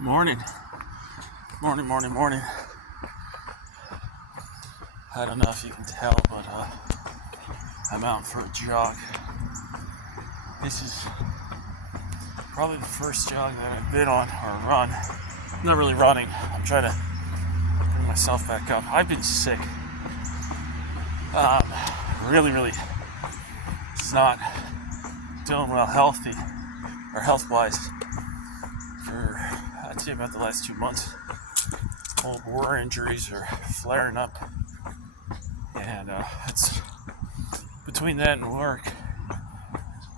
Morning. I don't know if you can tell, but I'm out for a jog. This is probably the first jog that I've been on, or run. I'm not really running. I'm trying to bring myself back up. I've been sick. Really, it's not doing well health-wise for, I'd say, about the last 2 months. Old war injuries are flaring up, and it's between that and work.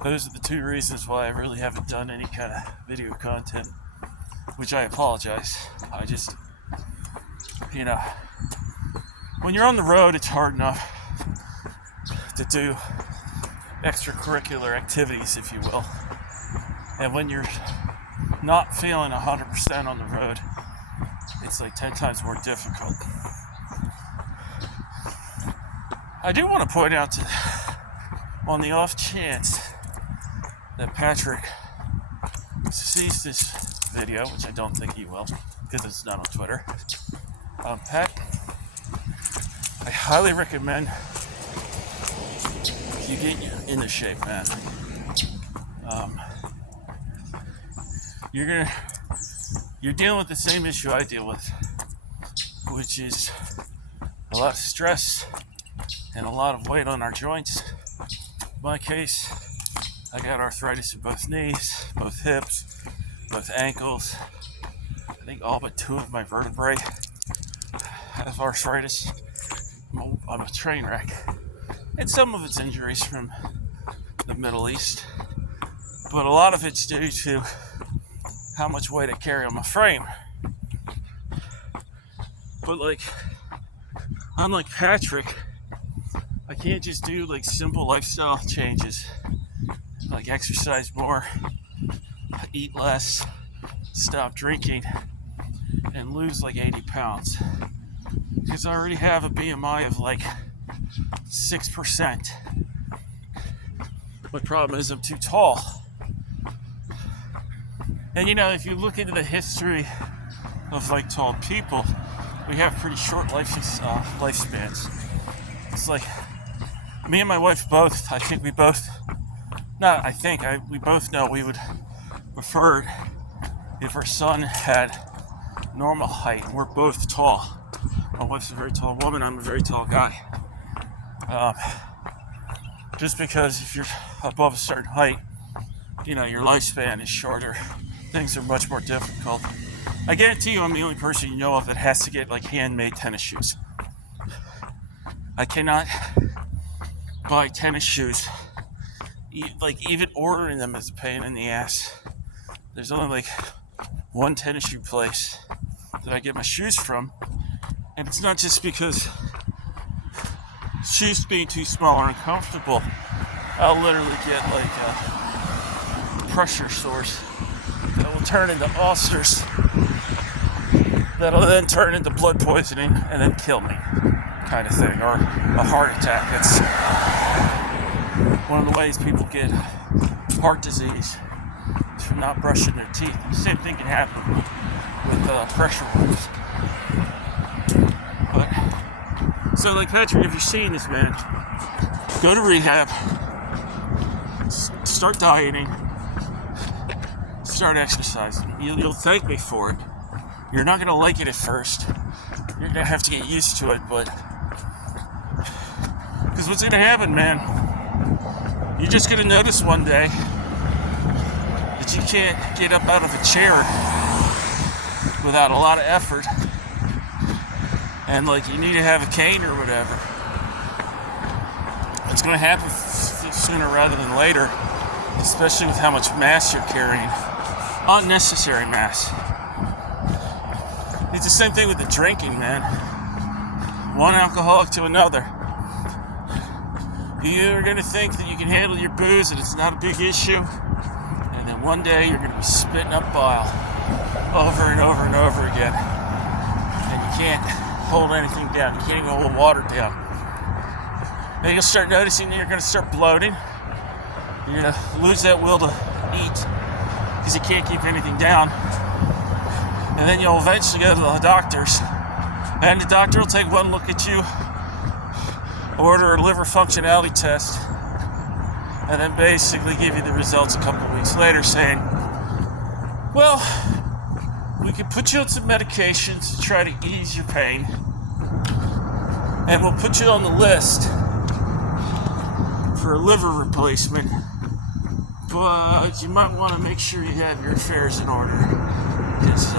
Those are the two reasons why I really haven't done any kind of video content, which I apologize. I just, when you're on the road, it's hard enough to do extracurricular activities, if you will. And when you're not feeling 100% on the road, it's like 10 times more difficult. I do want to point out on the off chance that Patrick sees this video, which I don't think he will, because it's not on Twitter. Pat, I highly recommend you get into shape, man. You're dealing with the same issue I deal with, which is a lot of stress and a lot of weight on our joints. In my case, I got arthritis in both knees, both hips, both ankles. I think all but 2 of my vertebrae have arthritis. I'm a train wreck. And some of it's injuries from the Middle East, but a lot of it's due to how much weight I carry on my frame. But unlike Patrick, I can't just do simple lifestyle changes, like exercise more, eat less, stop drinking, and lose 80 pounds. Because I already have a BMI of 6%. My problem is I'm too tall. And if you look into the history of tall people, we have pretty short lifespans. It's me and my wife both, we both know we would prefer if our son had normal height. We're both tall. My wife's a very tall woman, I'm a very tall guy. Just because if you're above a certain height, your lifespan is shorter. Things are much more difficult. I guarantee you I'm the only person you know of that has to get handmade tennis shoes. I cannot buy tennis shoes. Even ordering them is a pain in the ass. There's only one tennis shoe place that I get my shoes from, and it's not just because shoes being too small or uncomfortable. I'll literally get pressure sores that will turn into ulcers, that'll then turn into blood poisoning and then kill me, kind of thing, or a heart attack. That's one of the ways people get heart disease, is from not brushing their teeth. The same thing can happen with pressure wounds. But so Patrick, if you're seeing this, man, go to rehab, start dieting, start exercising. You'll thank me for it. You're not going to like it at first. You're going to have to get used to it, but because what's going to happen, man, you're just going to notice one day that you can't get up out of a chair without a lot of effort, and you need to have a cane or whatever. It's going to happen sooner rather than later, especially with how much mass you're carrying. Unnecessary mass. It's the same thing with the drinking, man. One alcoholic to another. You're going to think that you can handle your booze and it's not a big issue, and then one day you're going to be spitting up bile over and over and over again, and you can't hold anything down. You can't even hold water down. Then you'll start noticing that you're going to start bloating. You're going to lose that will to eat because you can't keep anything down. And then you'll eventually go to the doctors, and the doctor will take one look at you, order a liver functionality test, and then basically give you the results a couple of weeks later saying, well, we can put you on some medications to try to ease your pain, and we'll put you on the list for a liver replacement, but you might want to make sure you have your affairs in order, because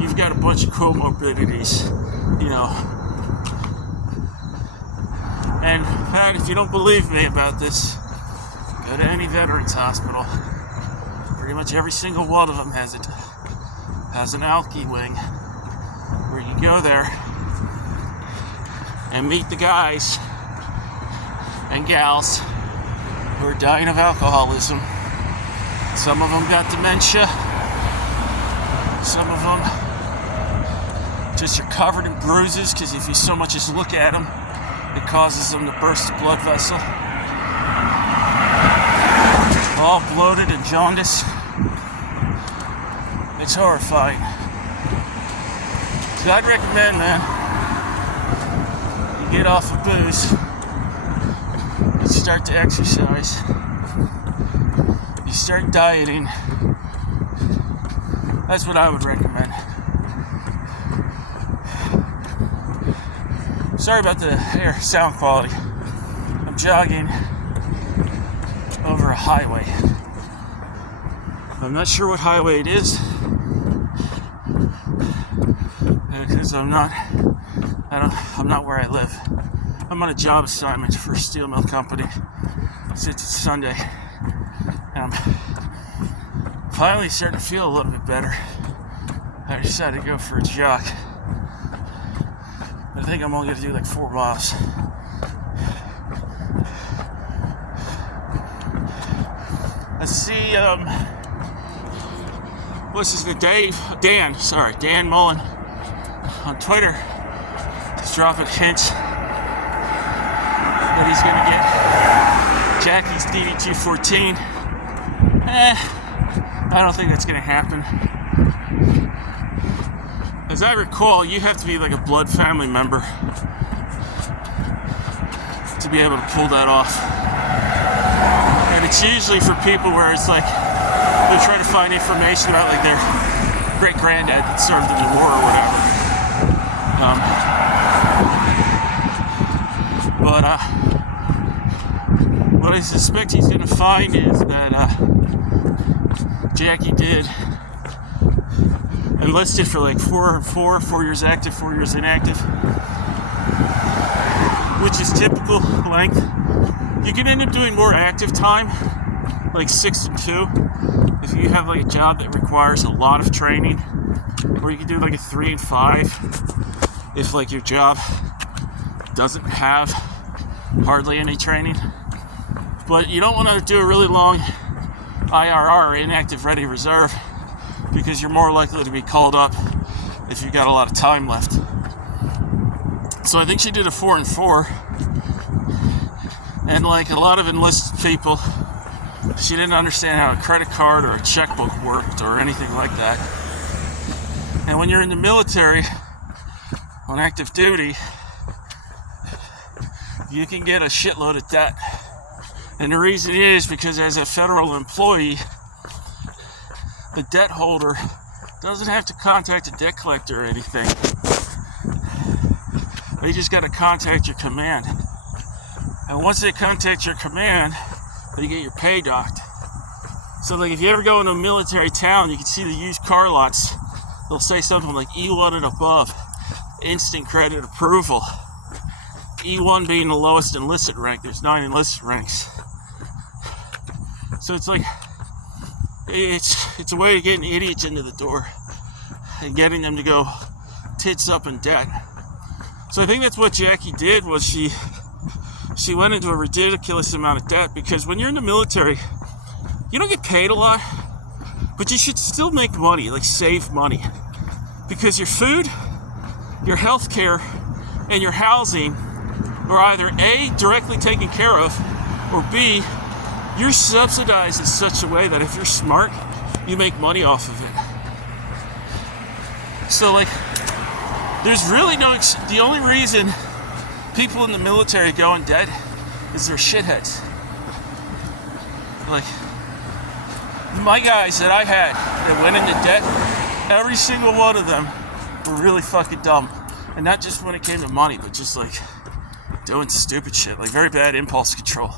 you've got a bunch of comorbidities, you know. And Pat, if you don't believe me about this, go to any veterans hospital. Pretty much every single one of them has an alky wing where you go there and meet the guys and gals who are dying of alcoholism. Some of them got dementia. Some of them just are covered in bruises because if you so much as look at them, it causes them to burst a blood vessel. All bloated and jaundiced. It's horrifying. So I'd recommend, man, you get off of booze and start to exercise. You start dieting. That's what I would recommend. Sorry about the air sound quality. I'm jogging over a highway. I'm not sure what highway it is because I'm not where I live. I'm on a job assignment for a steel mill company since it's Sunday, and I'm finally starting to feel a little bit better. I decided to go for a jog. I think I'm only going to do like 4 miles. Let's see, what's his name? Dan Mullen on Twitter is dropping hints that he's going to get Jackie's DD-214. I don't think that's going to happen. As I recall, you have to be like a blood family member to be able to pull that off. And it's usually for people where it's like they're trying to find information about like their great granddad that served in the war or whatever. What I suspect he's going to find is that Jackie did enlisted for like 4 years active, 4 years inactive, which is typical length. You can end up doing more active time, like 6 and 2, if you have like a job that requires a lot of training, or you can do like a 3 and 5 if like your job doesn't have hardly any training. But you don't want to do a really long IRR, inactive ready reserve, because you're more likely to be called up if you've got a lot of time left. So I think she did a 4 and 4, and like a lot of enlisted people, she didn't understand how a credit card or a checkbook worked or anything like that. And when you're in the military on active duty, you can get a shitload of debt. And the reason is because as a federal employee, the debt holder doesn't have to contact a debt collector or anything. They just got to contact your command. And once they contact your command, you get your pay docked. So like if you ever go into a military town, you can see the used car lots. They'll say something like E1 and above, instant credit approval. E1 being the lowest enlisted rank. There's 9 enlisted ranks. So it's like, it's a way of getting idiots into the door and getting them to go tits up in debt. So I think that's what Jackie did, was she went into a ridiculous amount of debt, because when you're in the military, you don't get paid a lot, but you should still make money, like save money, because your food, your health care, and your housing are either A, directly taken care of, or B, you're subsidized in such a way that if you're smart, you make money off of it. So like, there's really no, the only reason people in the military go in debt is they're shitheads. Like, my guys that I had that went into debt, every single one of them were really fucking dumb. And not just when it came to money, but just like doing stupid shit, like very bad impulse control.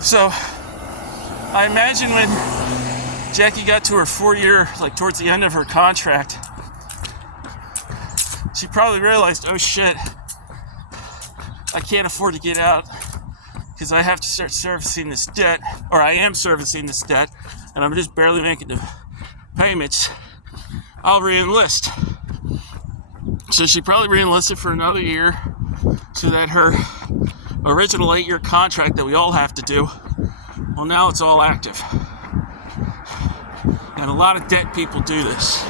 So, I imagine when Jackie got to her 4-year, like towards the end of her contract, she probably realized, oh shit, I can't afford to get out because I have to start servicing this debt, or I am servicing this debt, and I'm just barely making the payments. I'll re-enlist. So she probably re-enlisted for another year so that her original 8-year contract that we all have to do, well, now it's all active. And a lot of debt people do this.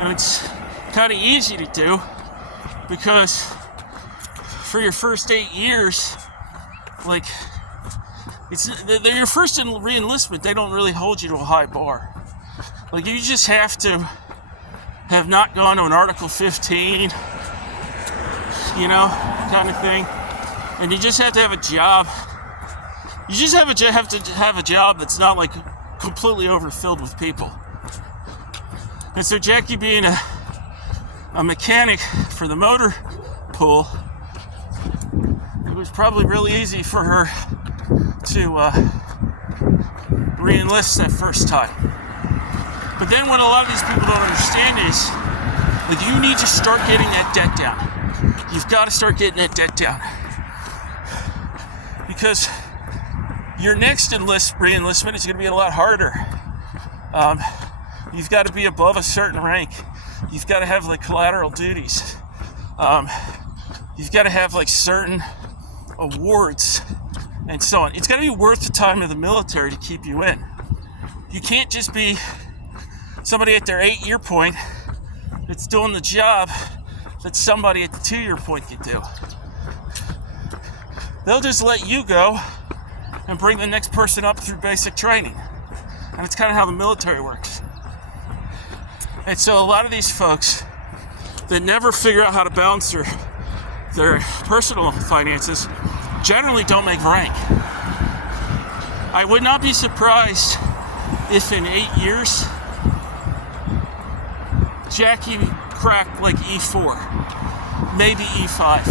And it's kind of easy to do because for your first 8 years, like, they're your first re-enlistment, they don't really hold you to a high bar. Like, you just have to have not gone to an Article 15, you know, kind of thing. And you just have to have a job. You just have to have a job that's not, like, completely overfilled with people. And so Jackie, being a mechanic for the motor pool, it was probably really easy for her to re-enlist that first time. But then what a lot of these people don't understand is, like, you need to start getting that debt down. You've got to start getting that debt down. Because your next re-enlistment is going to be a lot harder. You've got to be above a certain rank. You've got to have, like, collateral duties. You've got to have, like, certain awards and so on. It's got to be worth the time of the military to keep you in. You can't just be somebody at their 8-year point that's doing the job that somebody at the 2-year point could do. They'll just let you go and bring the next person up through basic training. And it's kind of how the military works. And so a lot of these folks that never figure out how to balance their personal finances generally don't make rank. I would not be surprised if in 8 years Jackie cracked like E4, maybe E5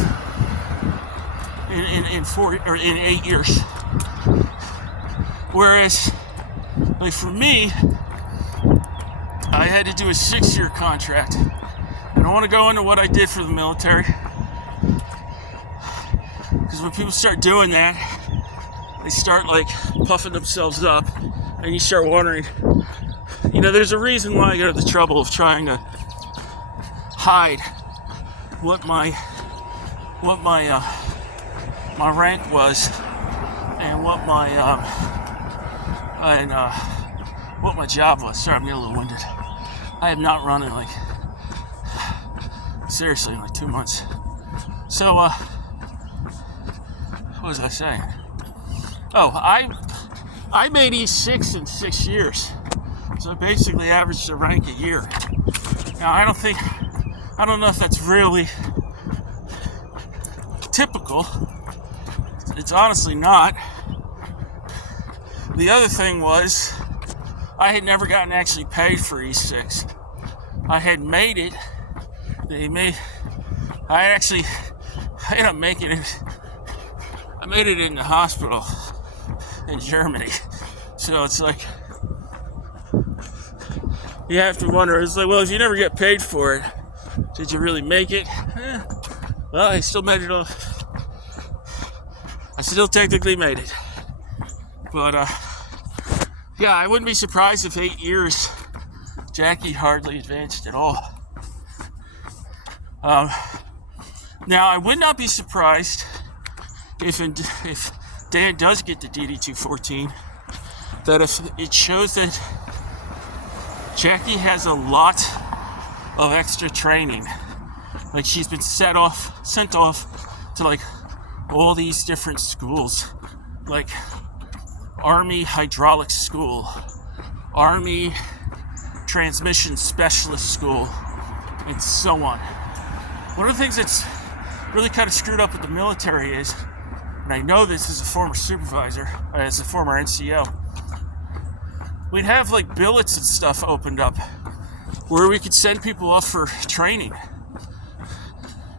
in 8 years. Whereas, like, for me, I had to do a 6-year contract. I don't want to go into what I did for the military, because when people start doing that, they start, like, puffing themselves up, and you start wondering, you know, there's a reason why I go to the trouble of trying to hide what my rank was and what my job was. Sorry, I'm getting a little winded. I have not run in, like, seriously, in like 2 months. So, what was I saying? Oh, I made E6 in 6 years. So I basically averaged a rank a year. Now, I don't know if that's really typical. It's honestly not. The other thing was, I had never gotten actually paid for E6. I had made it. I ended up making it. I made it in the hospital in Germany. So it's like, you have to wonder, it's like, well, if you never get paid for it, did you really make it? Well, I still made it off. I still technically made it. But, yeah, I wouldn't be surprised if 8 years, Jackie hardly advanced at all. Now, I would not be surprised if Dan does get the DD-214, that if it shows that Jackie has a lot of extra training, like she's been sent off to like all these different schools, like Army Hydraulics School, Army transmission specialist school, and so on. One of the things that's really kind of screwed up with the military is, and I know this as a former supervisor, as a former NCO, we'd have like billets and stuff opened up where we could send people off for training.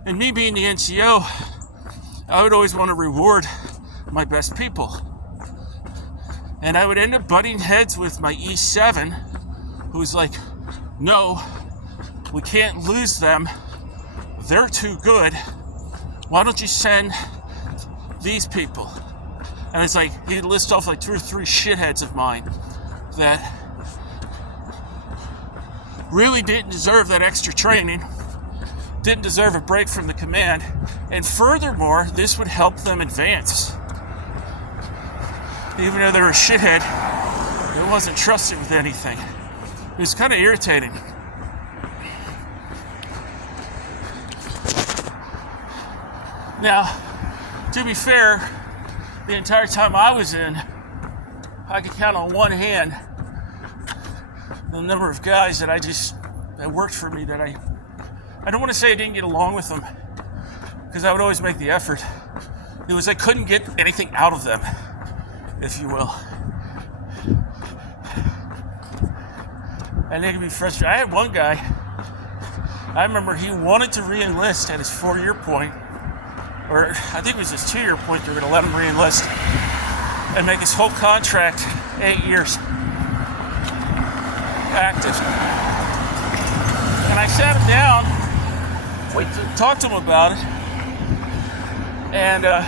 And me being the NCO, I would always want to reward my best people. And I would end up butting heads with my E7, who's like, no, we can't lose them. They're too good. Why don't you send these people? And it's like, he'd list off like 2 or 3 shitheads of mine that really didn't deserve that extra training, didn't deserve a break from the command, and furthermore, this would help them advance. Even though they were a shithead, it wasn't trusted with anything. It was kind of irritating. Now, to be fair, the entire time I was in, I could count on one hand the number of guys that worked for me that I don't want to say I didn't get along with them, because I would always make the effort. It was I couldn't get anything out of them, if you will. And they could be frustrated. I had one guy, I remember he wanted to re-enlist at his 4-year point, or I think it was his 2-year point. They were going to let him re-enlist and make his whole contract 8 years active. And I sat him down, talked to him about it, and the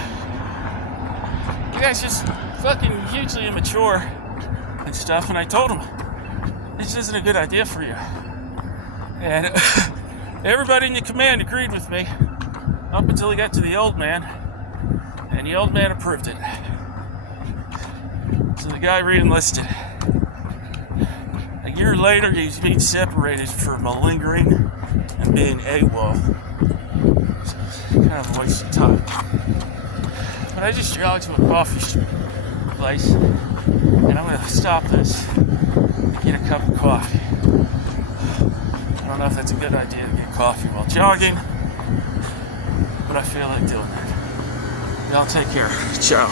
guy's just fucking hugely immature and stuff, and I told him, this isn't a good idea for you. And everybody in the command agreed with me, up until he got to the old man, and the old man approved it. So the guy re-enlisted. A year later, he's being separated for malingering and being AWOL. So kind of a waste of time. But I just jogged to a coffee place, and I'm going to stop this and get a cup of coffee. I don't know if that's a good idea to get coffee while jogging, but I feel like doing that. Y'all take care. Ciao.